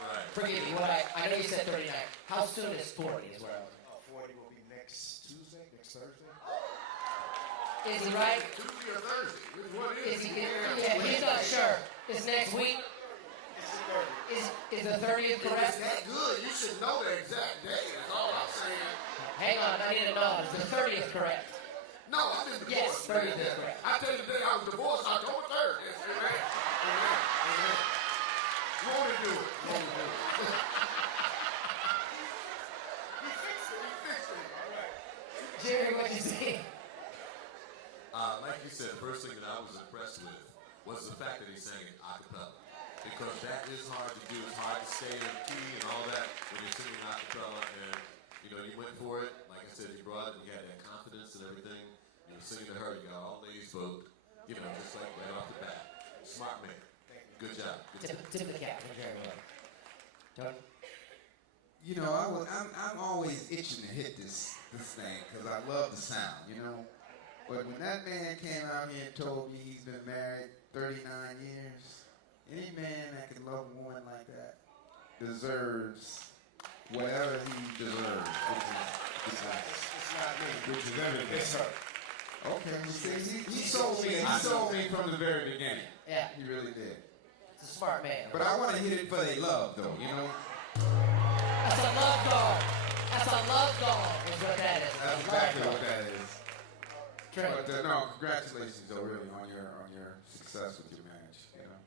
All right. Forgive me. I know you said 39. How soon is 40 is where I was. 40 will be next Tuesday, next Thursday. Is he right? Tuesday or Thursday? Which one is Is he? Yeah, he's not sure. Is next week? Is the 30th If it's correct? that good, you should know the exact day. That's all I'm saying. Hang on, I need to know. Is the 30th correct? No, I've been divorced. Yes, 30th is correct. I tell you the day I was divorced, October 3rd. Yes, amen. Amen. Won't it do it? Won't it do it? We fixed it. All right. Jerry, what you see? Like you said, the first thing that I was impressed with was the fact that he sang it a cappella. Because that is hard to do. It's hard to stay in key and all that when you're singing a cappella. And, you went for it. Like I said, you brought it and you had that confidence and everything. You were singing to her. You got all ladies vote. Just like right off the bat. Smart man. Good job. Tip of the cap for Jerry Miller. Tony? I'm always itching to hit this thing because I love the sound, But when that man came out here and told me he's been married 39 years, any man that can love a woman like that deserves whatever he deserves. It's not me. Which is everything. It's her. Okay, well, see, he sold me from the very beginning. Yeah. He really did. It's a smart man. But I want to hit it for their love, though, That's a love dog. That's a love dog is what that is. That's exactly what that is. But no, congratulations though, really, on your success with your marriage. You know.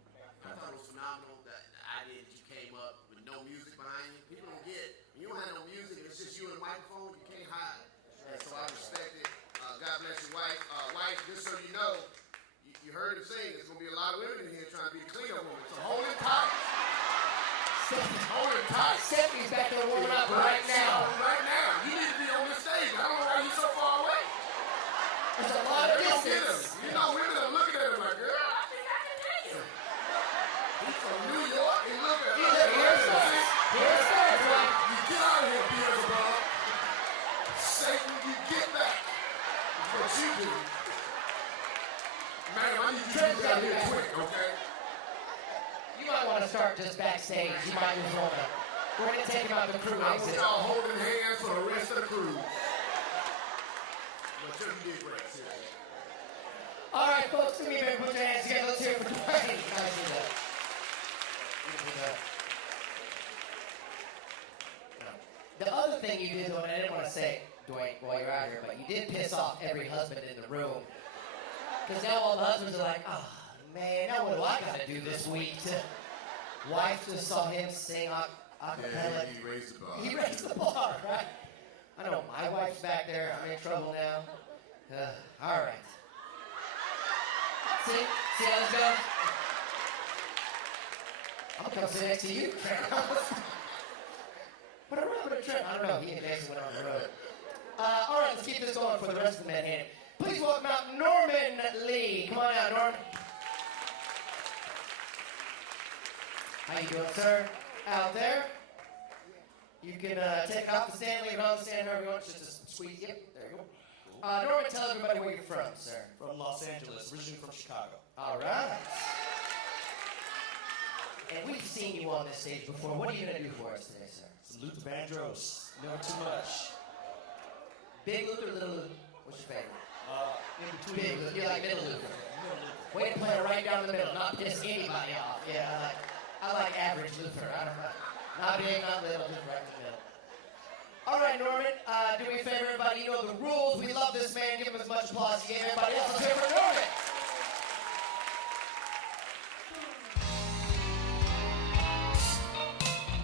I thought it was phenomenal, the idea that you came up with no music behind you. People don't get, when you don't have no music, it's just you and a microphone, you can't hide. And so I respect it. God bless your wife. Wife, just so you know, you heard him sing, there's going to be a lot of women in here trying to be a cleaner woman. So hold it tight. Hold it tight. Stephanie's back there warming up right now. Right now. You need to be on this stage. I don't know why you're so far away. There's a lot of distance. You know, women are looking at him like, girl, I think I can take him. He's from New York. He look at her. Here's right. You get out of here, Beelzebub. Satan, you get back. That's what you do. Man, I need you to get out here quick, okay? You might want to start just backstage. You might just want to. We're going to take him out the crew I want exit. y'all holding hands for the rest of the crew. But you did great, seriously. All right, folks, do me a favor, put your hands together. Let's hear it for Dwayne. The other thing you did, though, and I didn't want to say, Dwayne, while you're out here, but you did piss off every husband in the room. Because now all the husbands are like, oh, man, now what do I got to do this week? Wife just saw him sing a cappella. Yeah, he raised the bar. He raised the bar, right? I know my wife's back there. I'm in trouble now. All right. See how this goes? I'm gonna come sit next to you, Trent. What a run with Trent. I don't know. He and Jason went on the road. All right, let's keep this going for the rest of the men here. Please welcome out Norman Lee. Come on out, Norman. How you doing, sir? Out there? You can take it off the stand, leave it on the stand, however you want. Just a squeeze. Yep, there you go. Norman, tell everybody where you're from, sir. From Los Angeles, originally from Chicago. All right. And we've seen you on this stage before. What are you going to do for us today, sir? Some Luther Vandross. Never too much. Big Luther, little Luther? What's your favorite? In between. Big Luther. You like middle Luther? Way to play it right down the middle, not piss anybody off. Yeah, I like average Luther. I don't know. Not big, not little, just right in the middle. All right, Norman, do me a favor, everybody. You know the rules. We love this man. Give him as much applause as you gave everybody else. Let's hear it for Norman.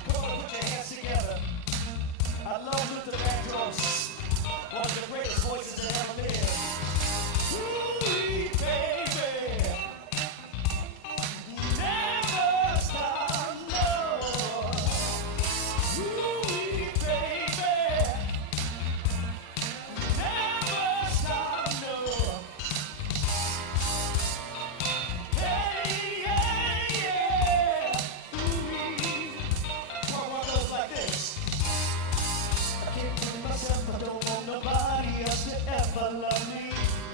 Come on, put your hands together. I love Luther Vandross. One of the greatest voices that ever lived. Ooh, baby. Never stop, no. Ooh, baby. Never stop, no. Hey, yeah, yeah. Ooh, one goes like this. I can't bring myself, I don't want nobody else to ever love me.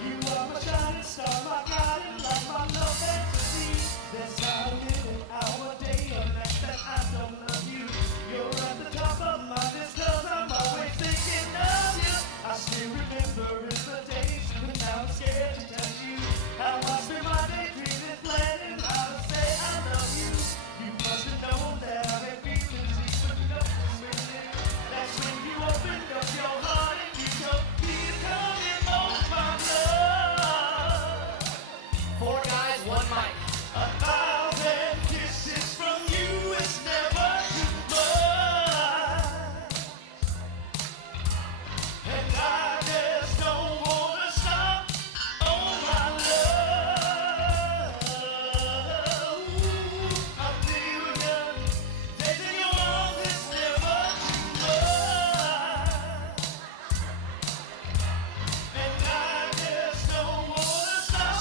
You are my shining star, my guiding light, my love fantasy. There's not a minute, hour, day, or night that I don't love you. You're at the top of my list, 'cause I'm always thinking of you. I still remember in the days when I was scared to touch you. How I spent my day dreaming, planning how to say I love you. You must have known that I've been feeling deep, but nothing's really. That's when you opened up your heart and you told me to come in on my love. 4 guys, 1 mic. 1,000 kisses from you is never too much. And I just don't wanna stop on my love. I'm feeling days in your arms is never too much. And I just don't wanna stop.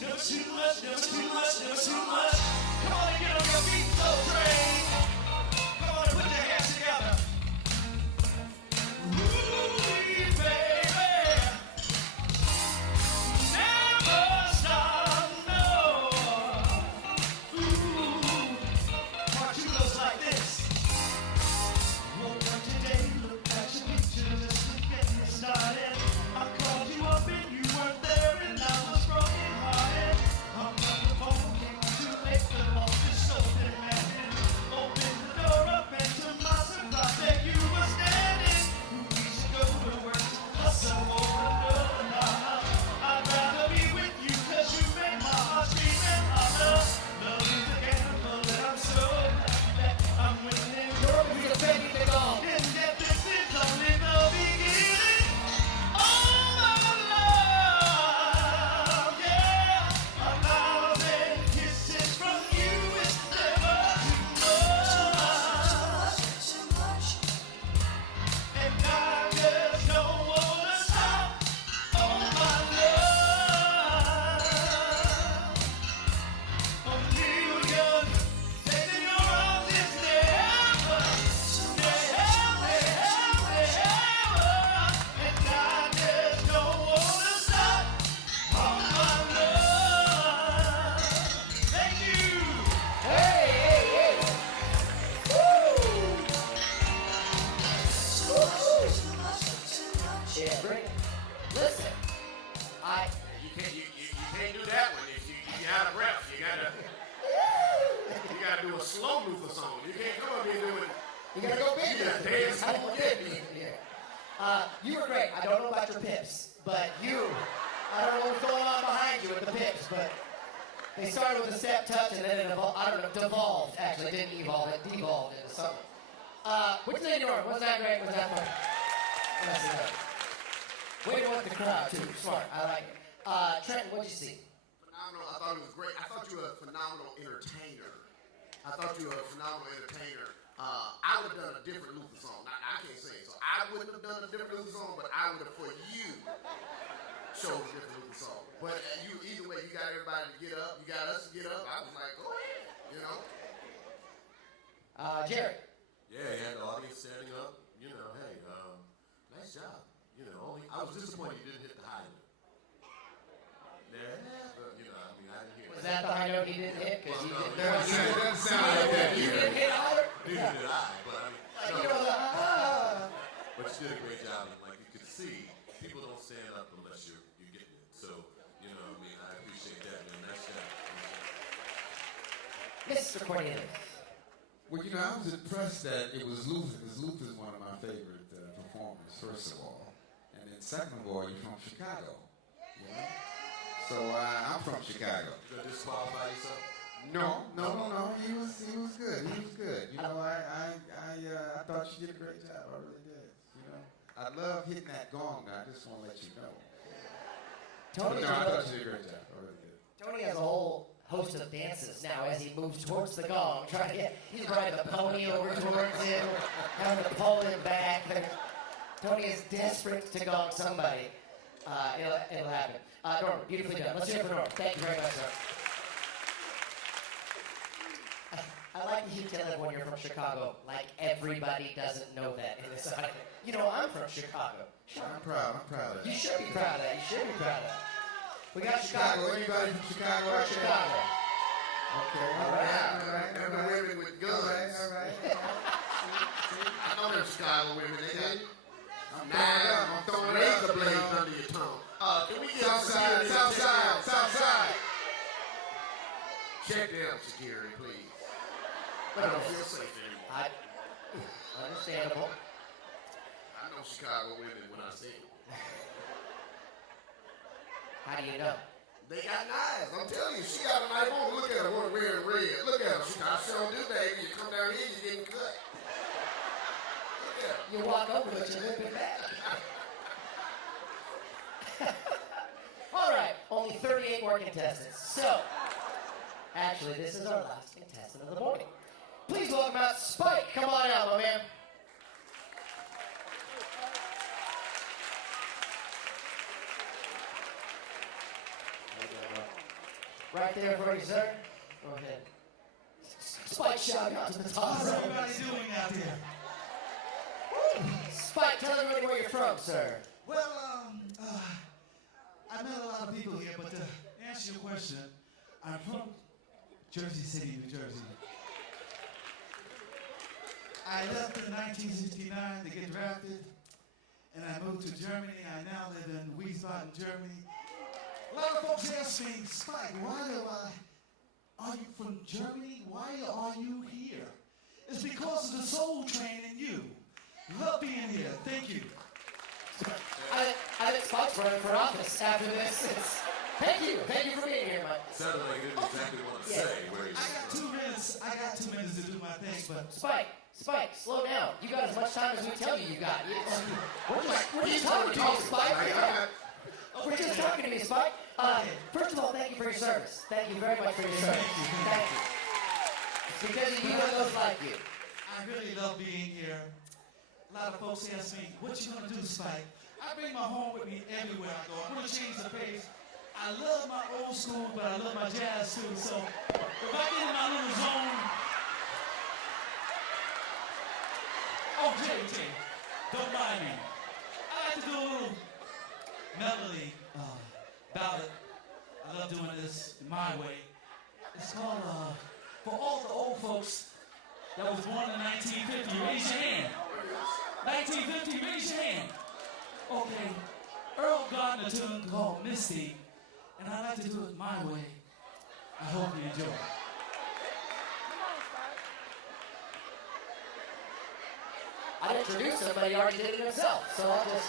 No too much, no too much, no too much. Come on and get on your feet, Soul Train. Come on and put your hands together. Ooh, baby. Never stop, no. Ooh, part 2 goes like this. Woke up today, looked at your picture just to get me started. I called you up and you weren't there and I was broken hearted. I'm on the phone, came too late, the lost is so demanding. Opened the door up and to my surprise there you were standing. We should go to work, hustle, wanna know. I You gotta go big now, dance. I don't get me. You were great. I don't know about your pips, but I don't know what's going on behind you with the pips, but they started with a step touch and then it devolved. Actually, didn't evolve, it devolved into something. Which did you know? Was that great? Was that fun? Way to work the crowd, too. Smart. I like it. Trenton, what'd you see? Phenomenal. I thought it was great. I thought you were a phenomenal entertainer. I would have done a different Luther song. I can't sing, so I wouldn't have done a different Luther song, but I would have, for you, chose a different Luther song. But either way, you got everybody to get up. You got us to get up. I was like, go ahead, you know? Jerry. Yeah, you had the audience standing up. You know, hey, nice job. You know, I was disappointed you didn't hit the high note. Yeah, but, you know, I mean, I didn't hear Was that the high note he didn't hit? Because you didn't. Doesn't sound like that. You didn't hit higher? Neither did I, but I mean, You know, but you did a great job, and like you could see, people don't stand up unless you're getting it. So, you know, I mean, I appreciate that, man. Nice job. Mr. Cornelius. Well, you know, I was impressed that it was Luther, because Luther's one of my favorite performers, first of all. And then second of all, you're from Chicago. You know? So I'm from Chicago. You gonna disqualify yourself? No. He was good. You know, I thought you did a great job. I really did. You know, I love hitting that gong. I just want to let you know. Tony, I thought you did a great job. I really did. Tony has a whole host of dances now as he moves towards the gong. He's riding the pony over towards him, having to pull him back. Tony is desperate to gong somebody. It'll happen. Norm, beautifully done. Let's hear it for Norm. Thank you very much, sir. I like that you tell everyone you're from Chicago, like everybody doesn't know that in this audience. You know, I'm from Chicago. I'm proud of that. You should be proud of that. We got Chicago. Anybody from Chicago out there? Chicago. Okay. All right. And the women with guns. All right. I know them Chicago women. They got I'm throwing it up. razor blades under your tongue. Can we get Southside. Check them, security, please. I don't feel safe anymore. Understandable. I know Chicago women when I see them. How do you know? They got knives. I'm telling you, she got a knife on. Look at her, one wearing red. Look at her. I sure do, baby. You come down here, you're getting cut. Look at her. You walk over it, you whip it back. All right, only 38 more contestants. So, actually, this is our last contestant of the morning. Please welcome out Spike. Come on out, my man. Right there for you, sir. Go ahead. Spike shouting out to the top. How's everybody doing out there? Spike, tell everybody where you're from, sir. Well, I met a lot of people here, but to answer your question, I'm from Jersey City, New Jersey. I left in 1969 to get drafted, and I moved to Germany. I now live in Wiesbaden, Germany. A lot of folks ask me, Spike, are you from Germany? Why are you here? It's because of the soul train in you. Love being here. Thank you. I think Spike's running for office after this. Thank you for being here, Mike. Sounded like you didn't exactly want to say where you I got 2 minutes to do my thing, but Spike, slow down. You got as much time as we tell you got. We're just talking to you, Spike. We're just talking to you, Spike. First of all, thank you for your service. Thank you very much for your service. Thank you. It's because of you and those like you. I really love being here. A lot of folks ask me, what you gonna do, Spike? I bring my home with me everywhere I go. I'm gonna change the pace. I love my old school, but I love my jazz too. So if I get in my little zone, oh, JJ, don't mind me. I like to do a little melody ballad. I love doing this my way. It's called, for all the old folks that was born in 1950, raise your hand. 1950, raise your hand. Okay, Earl Gardner tune called Misty, and I like to do it my way. I hope you enjoy. I'd introduce him, but he already did it himself. So I'll just.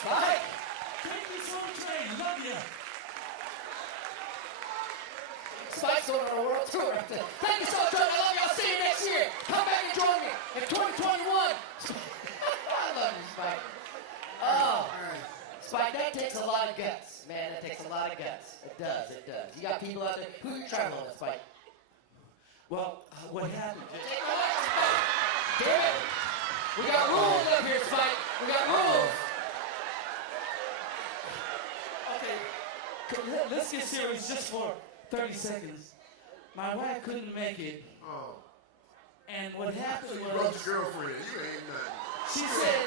Spike! Thank you so much, Ray. Love you. Spike's going on a world tour. Thank you so much, I love you. I'll see you next year. Come back and join me in 2021. I love you, Spike. Oh, Spike, that takes a lot of guts, man. That takes a lot of guts. It does, it does. You got people out there. Who you traveling with, Spike? Well, what happened? Damn it. We got rules up here, Spike. We got rules. Okay, let's get serious just for 30 seconds. My wife couldn't make it. Oh. And what happened You was... broke your girlfriend. You ain't nothing. She said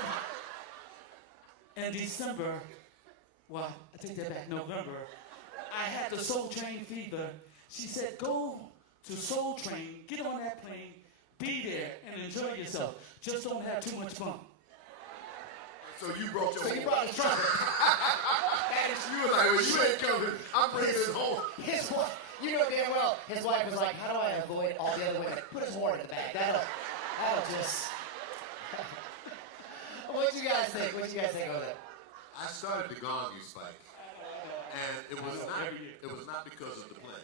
in December, well, I take that back, November, I had the Soul Train fever. She said, go to Soul Train, get on that plane, be there, and enjoy yourself. Just don't have too much fun. So you brought your... So you brought his trumpet. You was like, well, you ain't coming. I'm bringing this home. His wife, you know damn well, his wife was like, how do I avoid all the other women? Put his horn in the bag. That'll just... What you guys think? What you guys think of it? I started to gong you, Spike, and it was not because of the play.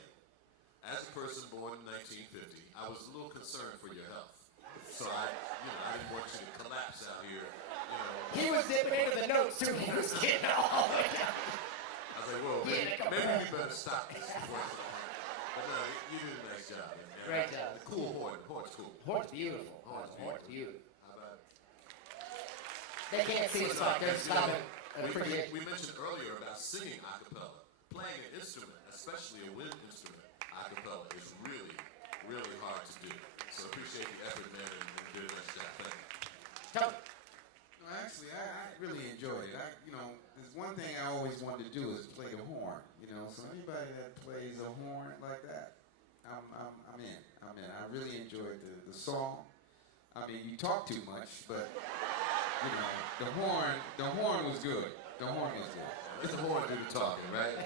As a person born in 1950, I was a little concerned for your health, so I didn't want you to collapse out here. He was dipping into the notes too. He was getting all the way down. I was like, whoa, maybe we better stop this. But no, you did a nice job. Great job. The cool horn. Horn's cool. Horn's beautiful. Horn's beautiful. How about it? They can't see us, Mike. There's nothing. We mentioned earlier about singing a cappella. Playing an instrument, especially a wind instrument, a cappella, is really, really hard to do. So appreciate the effort, man, and did a nice job. Thank you. No, actually, I really enjoyed it. There's one thing I always wanted to do is play the horn. So anybody that plays a horn like that, I'm in. I really enjoyed the song. I mean, you talk too much, but the horn was good. The horn was good. It's the horn do the talking, right?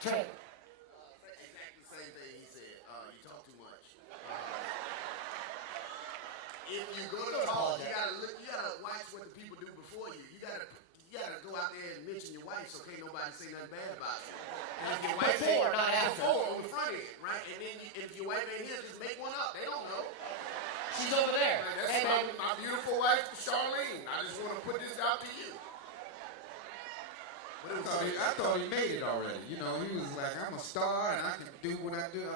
Trent. Exactly the same thing he said. You talk too much. If you go to talk, you gotta watch what the people do before you. You gotta go out there and mention your wife so can't nobody say nothing bad about you. And if your wife Before, not after. Before, on the front end, right? And then if your wife ain't here, just make one up. They don't know. She's over there. That's Hey, man. my beautiful wife, Charlene. I just want to put this out to you. I thought he made it already. He was like, I'm a star and I can do what I do.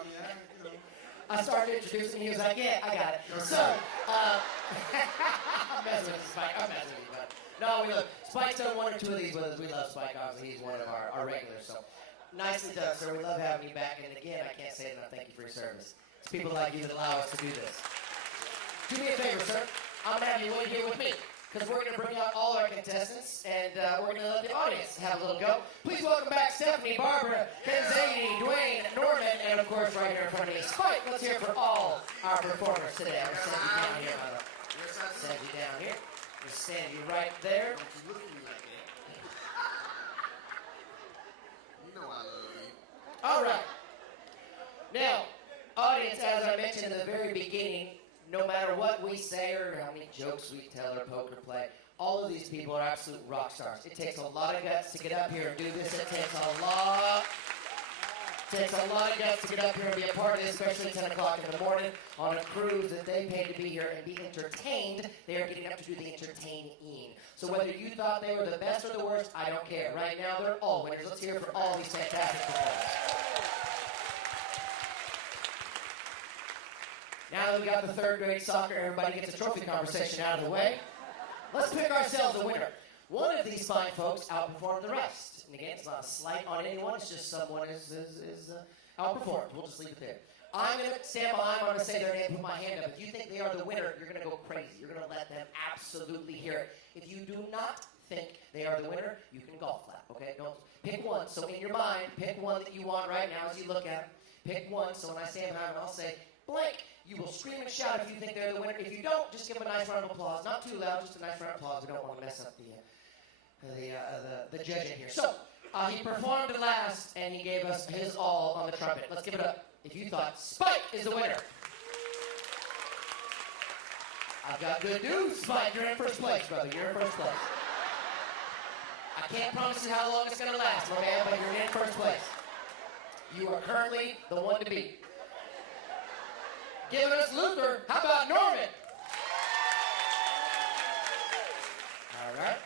I started introducing him. He was like, yeah, I got it. So, I'm messing with you, Spike. I'm messing with you, but No, we love Spike's done one or two of these with us. We love Spike, obviously. He's one of our regulars. So nicely done, sir. We love having you back. And again, I can't say enough. Thank you for your service. It's people like you that allow us to do this. Do me a favor, sir. I'm going to have you wait here with me, because we're going to bring out all our contestants, and we're going to let the audience have a little go. Please welcome back Stephanie, Barbara, Kenzadi, Dwayne, Norman, and of course right here in front of me, Spike. Let's hear it for all our performers today. I'm going to send you down here, brother. Send you down here. Just stand you right there. Don't you look at me like that. You know I love you. All right. Now, audience, as I mentioned in the very beginning, no matter what we say or how many jokes we tell or poker play, all of these people are absolute rock stars. It takes a lot of guts to get up here and do this. It takes a lot of guts to get up here and be a part of this, especially 10 o'clock in the morning on a cruise that they paid to be here and be entertained. They are getting up to do the entertaining. So whether you thought they were the best or the worst, I don't care. Right now, they're all winners. Let's hear it for all these fantastic performers. Now that we got the third grade soccer, everybody gets a trophy conversation out of the way. Let's pick ourselves a winner. One of these fine folks outperformed the rest. And again, it's not a slight on anyone, it's just someone is outperformed. We'll just leave it there. I'm going to stand behind, I'm going to say their name, put my hand up. If you think they are the winner, you're going to go crazy. You're going to let them absolutely hear it. If you do not think they are the winner, you can golf clap, okay? Don't pick one. So in your mind, pick one that you want right now as you look at it. Pick one, so when I stand behind them, I'll say, blank. You will scream and shout if you think they're the winner. If you don't, just give them a nice round of applause. Not too loud, just a nice round of applause. We don't want to mess up the judging here. So, he performed at last, and he gave us his all on the trumpet. Let's give it up if you thought Spike is the winner. I've got good news, Spike. You're in first place, brother. You're in first place. I can't promise you how long it's going to last, my man, but you're in first place. You are currently the one to beat. Giving us Luther. How about Norman? All right.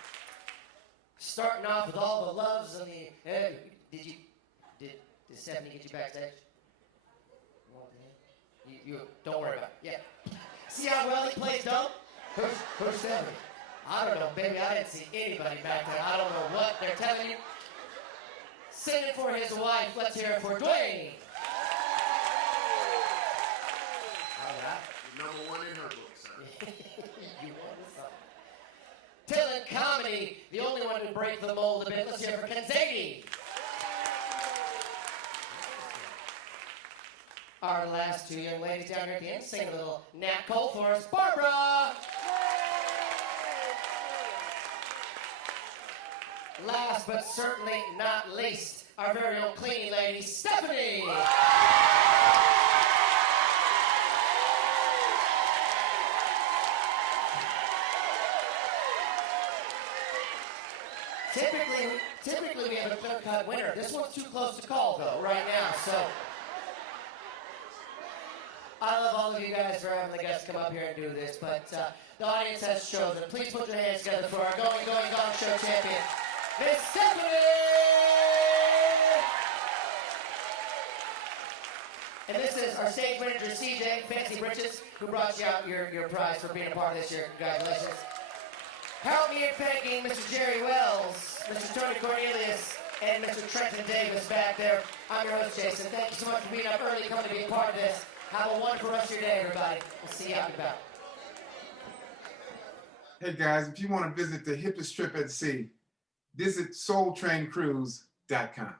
Starting off with all the loves and the. Did Stephanie get you backstage? You don't worry about it. Yeah. See how well he plays dumb? Who's Stephanie? I don't know, baby. I didn't see anybody back there. I don't know what they're telling you. Singing for his wife. Let's hear it for Dwayne. Number one in her book, sir. You wanted something. Talent comedy, the only one to break the mold a bit. Let's hear it for Kenzadi. Our last two young ladies down here at the end, sing a little Nat Cole for us. Barbara! Last but certainly not least, our very own cleaning lady, Stephanie! Typically we have a clear-cut winner. This one's too close to call, though, right now, so. I love all of you guys for having the guests come up here and do this, but the audience has chosen. Please put your hands together for our Gonged Show champion, Miss Stephanie! And this is our stage manager, CJ, Fancy Britches, who brought you out your prize for being a part of this year. Congratulations. Help me in thanking Mr. Jerry Wells, Mr. Tony Cornelius, and Mr. Trenton Davis back there. I'm your host, Jason. Thank you so much for being up early, coming to be a part of this. Have a wonderful rest of your day, everybody. We'll see you out and about. Hey, guys, if you want to visit the hippest trip at sea, visit SoulTrainCruise.com.